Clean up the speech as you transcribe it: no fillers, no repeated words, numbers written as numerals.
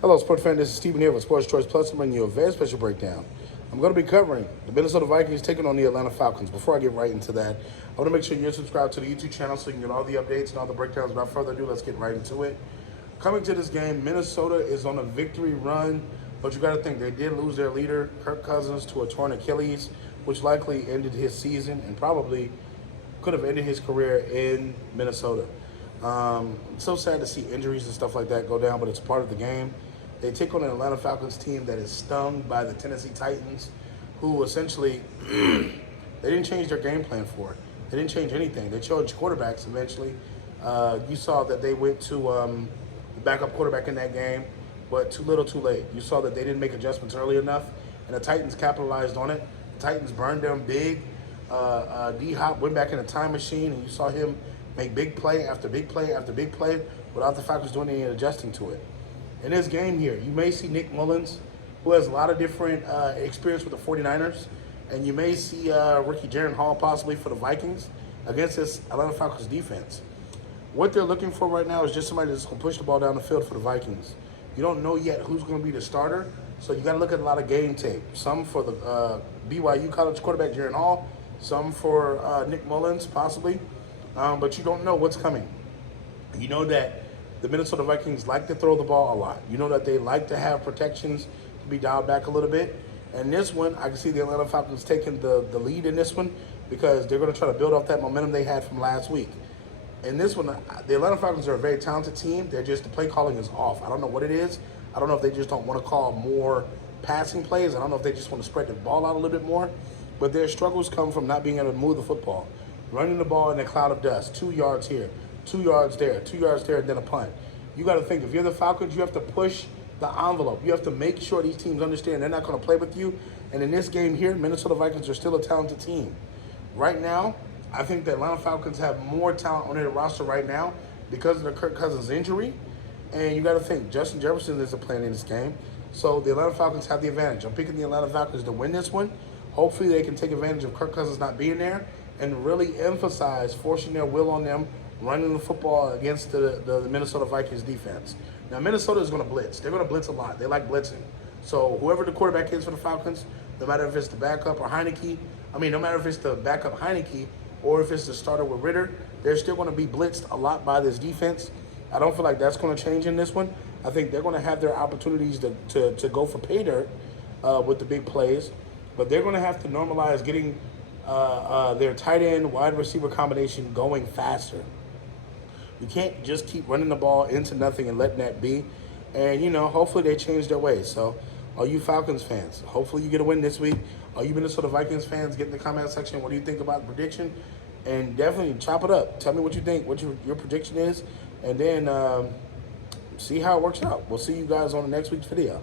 Hello, sports fan. This is Stephen here with Sports Choice Plus. I'm bringing you a very special breakdown. I'm going to be covering the Minnesota Vikings taking on the Atlanta Falcons. Before I get right into that, I want to make sure you're subscribed to the YouTube channel so you can get all the updates and all the breakdowns. Without further ado, let's get right into it. Coming to this game, Minnesota is on a victory run, but you got to think they did lose their leader, Kirk Cousins, to a torn Achilles, which likely ended his season and probably could have ended his career in Minnesota. It's so sad to see injuries and stuff like that go down, but it's part of the game. They take on an Atlanta Falcons team that is stung by the Tennessee Titans, who essentially, they didn't change their game plan for it. They didn't change anything. They changed quarterbacks eventually. You saw that they went to the backup quarterback in that game, but too little, too late. You saw that they didn't make adjustments early enough, and the Titans capitalized on it. The Titans burned them big. D-Hop went back in a time machine, and you saw him make big play after big play after big play without the Falcons doing any adjusting to it. In this game here, you may see Nick Mullins, who has a lot of different experience with the 49ers, and you may see Ricky Jaren Hall possibly for the Vikings against this Atlanta Falcons defense. What they're looking for right now is just somebody that's going to push the ball down the field for the Vikings. You don't know yet who's going to be the starter, so you got to look at a lot of game tape. Some for the BYU college quarterback Jaren Hall, some for Nick Mullins possibly, but you don't know what's coming. You know that the Minnesota Vikings like to throw the ball a lot. You know that they like to have protections to be dialed back a little bit. And this one, I can see the Atlanta Falcons taking the lead in this one because they're going to try to build off that momentum they had from last week. In this one, the Atlanta Falcons are a very talented team. They're just, the play calling is off. I don't know what it is. I don't know if they just don't want to call more passing plays. I don't know if they just want to spread the ball out a little bit more. But their struggles come from not being able to move the football. Running the ball in a cloud of dust, 2 yards here, 2 yards there, 2 yards there, and then a punt. You got to think, if you're the Falcons, you have to push the envelope. You have to make sure these teams understand they're not going to play with you. And in this game here, Minnesota Vikings are still a talented team. Right now, I think the Atlanta Falcons have more talent on their roster right now because of the Kirk Cousins injury. And you got to think, Justin Jefferson isn't playing in this game. So the Atlanta Falcons have the advantage. I'm picking the Atlanta Falcons to win this one. Hopefully they can take advantage of Kirk Cousins not being there and really emphasize forcing their will on them, running the football against the Minnesota Vikings defense. Now, Minnesota is going to blitz. They're going to blitz a lot. They like blitzing. So whoever the quarterback is for the Falcons, no matter if it's the backup or Heineke, no matter if it's the backup Heineke or if it's the starter with Ritter, they're still going to be blitzed a lot by this defense. I don't feel like that's going to change in this one. I think they're going to have their opportunities to go for pay dirt with the big plays, but they're going to have to normalize getting their tight end wide receiver combination going faster. You can't just keep running the ball into nothing and letting that be. And, hopefully they change their ways. So, all you Falcons fans, hopefully you get a win this week. All you Minnesota Vikings fans, get in the comment section. What do you think about the prediction? And definitely chop it up. Tell me what you think, what your prediction is. And then see how it works out. We'll see you guys on the next week's video.